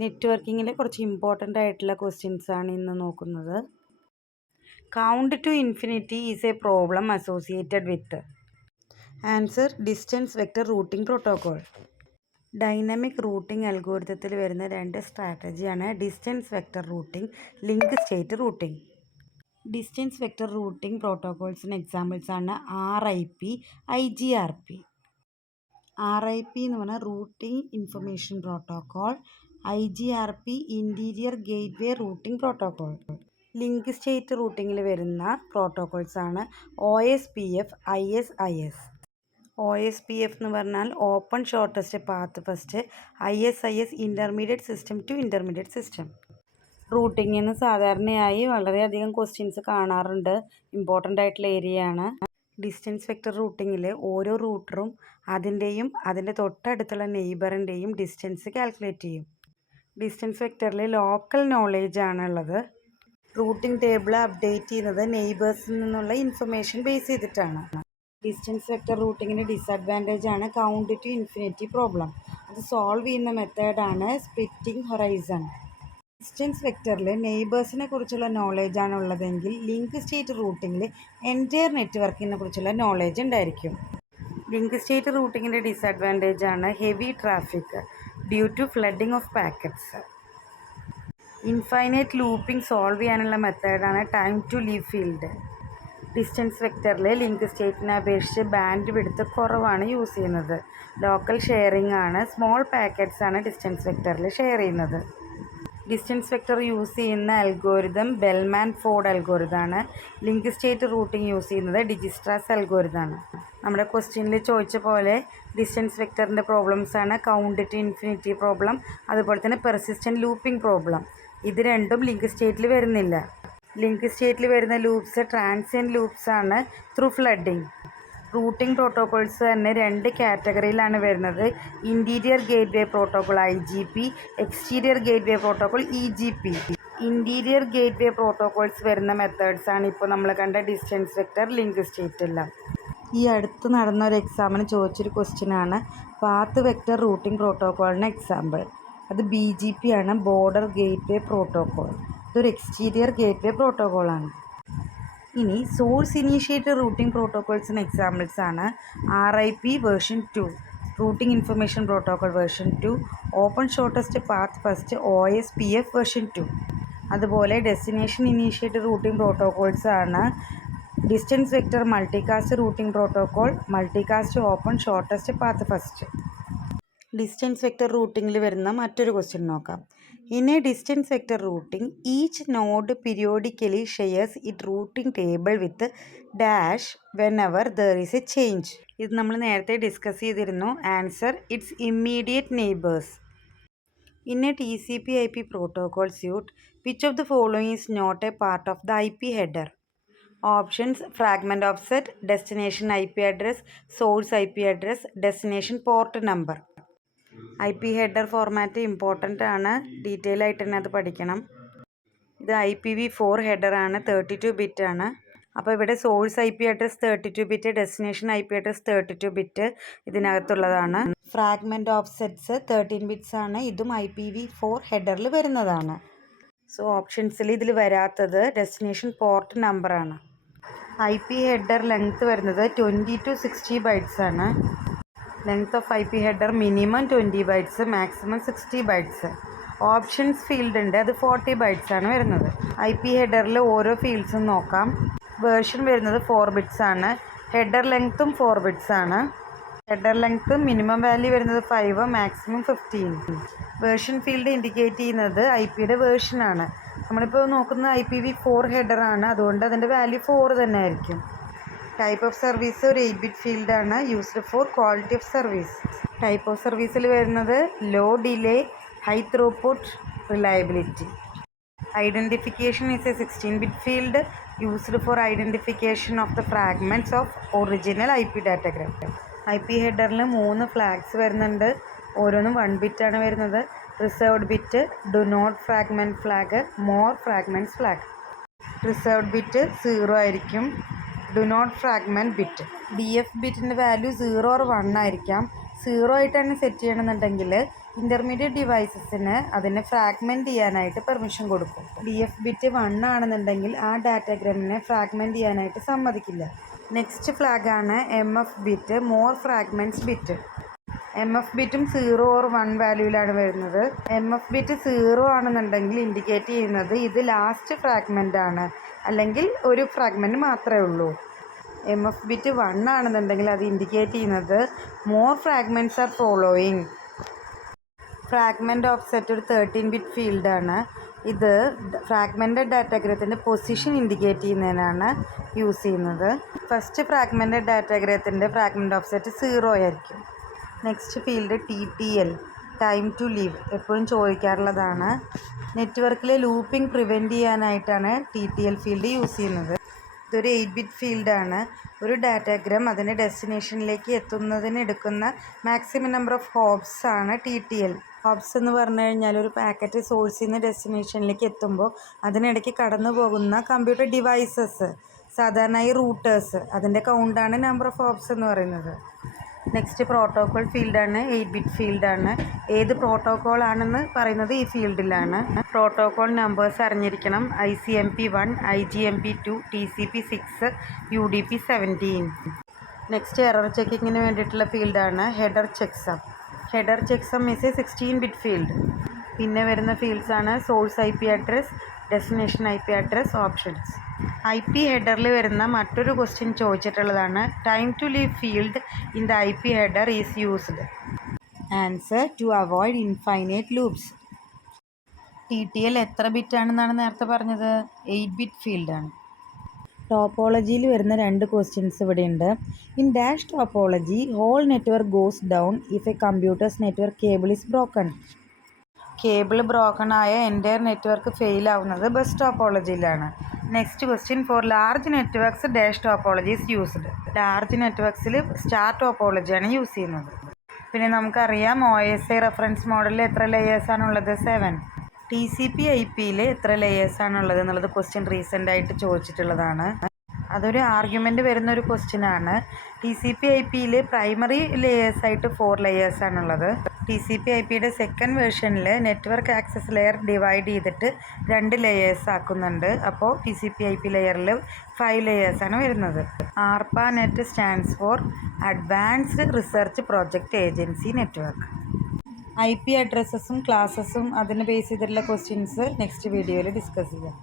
നെറ്റ്വർക്കിങ്ങിലെ കുറച്ച് ഇമ്പോർട്ടൻ്റ് ആയിട്ടുള്ള ക്വസ്റ്റ്യൻസ് ആണ് ഇന്ന് നോക്കുന്നത്. Count to infinity is a problem associated with. Answer distance vector routing protocol. Dynamic routing അൽഗോരിതത്തിൽ വരുന്ന രണ്ട് സ്ട്രാറ്റജിയാണ് distance vector routing, link state routing. Distance vector routing പ്രോട്ടോകോൾസിന് എക്സാമ്പിൾസ് ആണ് RIP, IGRP. RIP എന്ന് പറഞ്ഞാൽ routing information protocol, IGRP interior gateway routing protocol. Link state റൂട്ടിങ്ങിൽ വരുന്ന പ്രോട്ടോകോൾസ് ആണ് OSPF, ISIS. OSPF എന്ന് പറഞ്ഞാൽ open shortest path first, ISIS intermediate system to intermediate system. റൂട്ടിങ്ങിന് സാധാരണയായി വളരെയധികം ക്വസ്റ്റ്യൻസ് കാണാറുണ്ട്, ഇമ്പോർട്ടൻ്റ് ആയിട്ടുള്ള ഏരിയയാണ്. ഡിസ്റ്റൻസ് വെക്റ്റർ റൂട്ടിങ്ങിൽ ഓരോ റൂട്ടറും അതിൻ്റെ തൊട്ടടുത്തുള്ള നെയ്ബറിൻ്റെയും ഡിസ്റ്റൻസ് കാൽക്കുലേറ്റ് ചെയ്യും. ഡിസ്റ്റൻസ് വെക്റ്ററിൽ ലോക്കൽ നോളേജ് ആണുള്ളത്. റൂട്ടിംഗ് ടേബിൾ അപ്ഡേറ്റ് ചെയ്യുന്നത് നെയ്ബേഴ്സിൽ നിന്നുള്ള ഇൻഫർമേഷൻ ബേസ് ചെയ്തിട്ടാണ്. ഡിസ്റ്റൻസ് വെക്റ്റർ റൂട്ടിങ്ങിൻ്റെ ഡിസഡ്വാൻറ്റേജ് ആണ് കൗണ്ട് ടു ഇൻഫിനിറ്റി പ്രോബ്ലം. അത് സോൾവ് ചെയ്യുന്ന മെത്തേഡാണ് സ്പ്ലിറ്റിംഗ് ഹൊറൈസൺ. ഡിസ്റ്റൻസ് വെക്റ്ററിൽ നെയ്ബേഴ്സിനെ കുറിച്ചുള്ള നോളേജ് ആണ് ഉള്ളതെങ്കിൽ ലിങ്ക് സ്റ്റേറ്റ് റൂട്ടിങ്ങിൽ എൻറ്റയർ നെറ്റ്വർക്കിനെ കുറിച്ചുള്ള നോളേജ് ഉണ്ടായിരിക്കും. ലിങ്ക് സ്റ്റേറ്റ് റൂട്ടിങ്ങിൻ്റെ ഡിസഡ്വാൻറ്റേജ് ആണ് heavy traffic due to flooding of packets. Infinite looping solve ചെയ്യാനുള്ള മെത്തേഡാണ് time to live field. Distance വെക്റ്ററിൽ ലിങ്ക് സ്റ്റേറ്റിനെ അപേക്ഷിച്ച് ബാൻഡ് വിഡ്ത്ത് കുറവാണ് യൂസ് ചെയ്യുന്നത്. ലോക്കൽ ഷെയറിംഗ് ആണ്. സ്മോൾ പാക്കറ്റ്സ് ആണ് ഡിസ്റ്റൻസ് വെക്റ്ററിൽ ഷെയർ ചെയ്യുന്നത്. ഡിസ്റ്റൻസ് വെക്റ്റർ യൂസ് ചെയ്യുന്ന അൽഗോരിതം ബെൽമാൻ ഫോർഡ് അൽഗോരിതമാണ്. ലിങ്ക് സ്റ്റേറ്റ് റൂട്ടിംഗ് യൂസ് ചെയ്യുന്നത് ഡിജിസ്ട്രാസ് അൽഗോരിതമാണ്. നമ്മുടെ ക്വസ്റ്റ്യനിൽ ചോദിച്ച പോലെ ഡിസ്റ്റൻസ് വെക്റ്ററിൻ്റെ പ്രോബ്ലംസ് ആണ് കൗണ്ട് ടു ഇൻഫിനിറ്റി പ്രോബ്ലം, അതുപോലെ തന്നെ പെർസിസ്റ്റൻറ്റ് ലൂപ്പിംഗ് പ്രോബ്ലം. ഇത് രണ്ടും ലിങ്ക് സ്റ്റേറ്റിൽ വരുന്നില്ല. ലിങ്ക് സ്റ്റേറ്റിൽ വരുന്ന ലൂപ്സ് ട്രാൻസിയൻറ്റ് ലൂപ്സ് ആണ് ത്രൂ ഫ്ലഡിംഗ്. റൂട്ടിംഗ് പ്രോട്ടോകോൾസ് തന്നെ രണ്ട് കാറ്റഗറിയിലാണ് വരുന്നത്. Interior gateway protocol IGP, exterior gateway protocol EGP. Interior gateway protocols വരുന്ന മെത്തേഡ്സ് ആണ് ഇപ്പോൾ നമ്മൾ കണ്ട ഡിസ്റ്റൻസ് വെക്റ്റർ, ലിങ്ക് സ്റ്റേറ്റ് എല്ലാം. ഈ അടുത്ത് നടന്ന ഒരു എക്സാമിന് ചോദിച്ചൊരു ക്വസ്റ്റ്യനാണ് പാത്ത് വെക്റ്റർ റൂട്ടിംഗ് പ്രോട്ടോകോളിന് എക്സാമ്പിൾ. അത് BGP ആണ്, ബോർഡർ ഗേറ്റ്വേ പ്രോട്ടോകോൾ. ഇതൊരു എക്സ്റ്റീരിയർ ഗേറ്റ്വേ പ്രോട്ടോകോളാണ്. ഇനി സോഴ്സ് ഇനീഷ്യേറ്റഡ് റൂട്ടിംഗ് പ്രോട്ടോകോൾസിന് എക്സാമ്പിൾസ് ആണ് RIP version 2, routing information protocol version 2, open shortest path first OSPF version 2. അതുപോലെ ഡെസ്റ്റിനേഷൻ ഇനീഷ്യേറ്റഡ് റൂട്ടിംഗ് പ്രോട്ടോകോൾസ് ആണ് distance vector multicast routing protocol, multicast open shortest path first. Distance vector റൂട്ടിങ്ങിൽ വരുന്ന മറ്റൊരു question നോക്കാം. In a distance vector routing each node periodically shares it routing table with dash whenever there is a change. ഇത് നമ്മൾ നേരത്തെ discuss ചെയ്തിരുന്നു. Answer its immediate neighbours. In a TCP/IP protocol suite which of the following is not a part of the IP header? Options fragment offset, destination IP address, source IP address, destination port number. IP header format important ആണ്, detail ആയിട്ട് തന്നെ അത് പഠിക്കണം. ഇത് IPv4 ഹെഡറാണ്, 32 bit ആണ്. അപ്പോൾ ഇവിടെ source IP address 32 bit, destination IP address 32 bit ഇതിനകത്തുള്ളതാണ്. ഫ്രാഗ്മെൻറ്റ് ഓഫ്സെറ്റ്സ് 13 ബിറ്റ്സ് ആണ്, ഇതും IPv4 ഹെഡറിൽ വരുന്നതാണ്. സോ ഓപ്ഷൻസിൽ ഇതിൽ വരാത്തത് ഡെസ്റ്റിനേഷൻ പോർട്ട് നമ്പറാണ്. IP ഹെഡർ ലെങ്ത് വരുന്നത് 20 to 60 ബൈറ്റ്സ് ആണ്. Length of IP header minimum 20 bytes, maximum 60 bytes. Options field ഉണ്ട്, അത് 40 ബൈറ്റ്സ് ആണ് വരുന്നത്. IP ഹെഡറിൽ ഓരോ ഫീൽഡ്സും നോക്കാം. വേർഷൻ വരുന്നത് 4 ബിറ്റ്സ് ആണ്. ഹെഡർ ലെങ്ത്തും 4 ബിറ്റ്സ് ആണ്. ഹെഡർ ലെങ്ത്ത് മിനിമം വാല്യൂ വരുന്നത് 5, മാക്സിമം 15. വേർഷൻ ഫീൽഡ് ഇൻഡിക്കേറ്റ് ചെയ്യുന്നത് IPയുടെ വേർഷനാണ്. നമ്മളിപ്പോൾ നോക്കുന്നത് IPv4 ഹെഡറാണ്, അതുകൊണ്ട് അതിൻ്റെ വാല്യൂ 4 തന്നെ ആയിരിക്കും. ടൈപ്പ് ഓഫ് സർവീസ് ഒരു 8 ബിറ്റ് ഫീൽഡാണ്, used for quality of service. Type of സർവീസിൽ വരുന്നത് low delay, high throughput, reliability. Identification is a 16 bit field, used for identification of the fragments of original IP datagram. IP ഹെഡറിൽ 3 flags വരുന്നുണ്ട്, ഓരോന്നും 1 ബിറ്റാണ് വരുന്നത്. Reserved bit, do not fragment flag, more fragments flag. Reserved bit 0 ആയിരിക്കും. Do not fragment bit, DF ബിറ്റിൻ്റെ value 0 or 1 ആയിരിക്കാം. 0 ആയിട്ടാണ് set ചെയ്യണമെന്നുണ്ടെങ്കിൽ ഇൻ്റർമീഡിയറ്റ് ഡിവൈസസിന് അതിനെ ഫ്രാഗ്മെൻറ്റ് ചെയ്യാനായിട്ട് പെർമിഷൻ കൊടുക്കും. DF ബിറ്റ് 1 ആണെന്നുണ്ടെങ്കിൽ ആ ഡാറ്റാഗ്രാമിനെ ഫ്രാഗ്മെൻറ്റ് ചെയ്യാനായിട്ട് സമ്മതിക്കില്ല. നെക്സ്റ്റ് ഫ്ലാഗാണ് MF bit, more fragments bit. MF ബിറ്റും 0 ഓർ 1 വാല്യൂവിലാണ് വരുന്നത്. MF ബിറ്റ് 0 ആണെന്നുണ്ടെങ്കിൽ ഇൻഡിക്കേറ്റ് ചെയ്യുന്നത് ഇത് ലാസ്റ്റ് ഫ്രാഗ്മെൻ്റ് ആണ്, അല്ലെങ്കിൽ ഒരു ഫ്രാഗ്മെൻറ്റ് മാത്രമേ ഉള്ളൂ. MF ബിറ്റ് 1 ആണെന്നുണ്ടെങ്കിൽ അത് ഇൻഡിക്കേറ്റ് ചെയ്യുന്നത് more fragments are following. Fragment offset ഒരു 13 ബിറ്റ് ഫീൽഡാണ്. ഇത് ഫ്രാഗ്മെൻറ്റഡ് ഡാറ്റാഗ്രഹത്തിൻ്റെ പൊസിഷൻ ഇൻഡിക്കേറ്റ് ചെയ്യുന്നതിനാണ് യൂസ് ചെയ്യുന്നത്. ഫസ്റ്റ് ഫ്രാഗ്മെൻറ്റഡ് ഡാറ്റാഗ്രഹത്തിൻ്റെ ഫ്രാഗ്മെൻറ്റ് ഓഫ്സെറ്റ് 0 ആയിരിക്കും. Next field TTL, time to live, എപ്പോഴും ചോദിക്കാറുള്ളതാണ്. നെറ്റ്വർക്കിലെ ലൂപ്പിംഗ് പ്രിവെൻറ്റ് ചെയ്യാനായിട്ടാണ് TTL ഫീൽഡ് യൂസ് ചെയ്യുന്നത്. ഇതൊരു 8 ബിറ്റ് ഫീൽഡാണ്. ഒരു ഡാറ്റാഗ്രാം അതിൻ്റെ ഡെസ്റ്റിനേഷനിലേക്ക് എത്തുന്നതിന് എടുക്കുന്ന മാക്സിമം നമ്പർ ഓഫ് ഹോപ്സ് ആണ് TTL. ഹോപ്സ് എന്ന് പറഞ്ഞു കഴിഞ്ഞാൽ ഒരു പാക്കറ്റ് സോഴ്സിൽ നിന്ന് ഡെസ്റ്റിനേഷനിലേക്ക് എത്തുമ്പോൾ അതിനിടയ്ക്ക് കടന്നു പോകുന്ന കമ്പ്യൂട്ടർ ഡിവൈസസ്, സാധാരണയായി റൂട്ടേഴ്സ്, അതിൻ്റെ കൗണ്ടാണ് നമ്പർ ഓഫ് ഹോപ്സ് എന്ന് പറയുന്നത്. നെക്സ്റ്റ് പ്രോട്ടോകോൾ ഫീൽഡാണ്. 8 ബിറ്റ് ഫീൽഡാണ്. ഏത് പ്രോട്ടോകോൾ ആണെന്ന് പറയുന്നത് ഈ ഫീൽഡിലാണ്. പ്രോട്ടോകോൾ നമ്പേഴ്സ് അറിഞ്ഞിരിക്കണം. ICMP1, IGMP2, TCP6, UDP17. Next error ചെക്കിങ്ങിന് വേണ്ടിയിട്ടുള്ള ഫീൽഡാണ് header checksum. Header checksum is a 16 bit field. പിന്നെ വരുന്ന ഫീൽഡ്സാണ് source IP address, destination IP address, options. IP ഹെഡറിൽ വരുന്ന മറ്റൊരു ക്വസ്റ്റ്യൻ ചോദിച്ചിട്ടുള്ളതാണ് time to live field in the IP header is used. Answer to avoid infinite loops. TTL എത്ര bit ആണെന്നാണ് നേരത്തെ പറഞ്ഞത്? 8 ബിറ്റ് ഫീൽഡാണ്. ടോപ്പോളജിയിൽ വരുന്ന 2 ക്വസ്റ്റ്യൻസ് ഇവിടെയുണ്ട്. In dash topology whole network goes down if a computers network cable is broken. Cable broken ആയ entire network fail ആവുന്നത് bus ടോപ്പോളജിയിലാണ്. Next question for large networks dash topology is used. Large നെറ്റ്വർക്ക്സിൽ star ടോപ്പോളജിയാണ് use ചെയ്യുന്നത്. പിന്നെ നമുക്കറിയാം OSI reference മോഡലിൽ എത്ര ലെയേഴ്സാണുള്ളത്? 7. TCP/IP എത്ര ലെയേഴ്സാണുള്ളത് എന്നുള്ളത് ക്വസ്റ്റ്യൻ റീസെൻ്റ് ആയിട്ട് ചോദിച്ചിട്ടുള്ളതാണ്. അതൊരു ആർഗ്യുമെൻ്റ് വരുന്നൊരു ക്വസ്റ്റ്യനാണ്. TCP/IP പ്രൈമറി ലെയേഴ്സായിട്ട് 4 ലെയേഴ്സാണുള്ളത്. TCP/IPയുടെ സെക്കൻഡ് വേർഷനിൽ നെറ്റ്വർക്ക് ആക്സസ് ലെയർ ഡിവൈഡ് ചെയ്തിട്ട് 2 ലെയേഴ്സ് ആക്കുന്നുണ്ട്. അപ്പോൾ TCP/IP ലെയറിൽ 5 ലെയേഴ്സാണ് വരുന്നത്. ARPANET stands for advanced research project agency network. IP അഡ്രസ്സസും ക്ലാസ്സസും അതിന് ബേസ് ചെയ്തിട്ടുള്ള ക്വസ്റ്റ്യൻസ് നെക്സ്റ്റ് വീഡിയോയിൽ ഡിസ്കസ് ചെയ്യാം.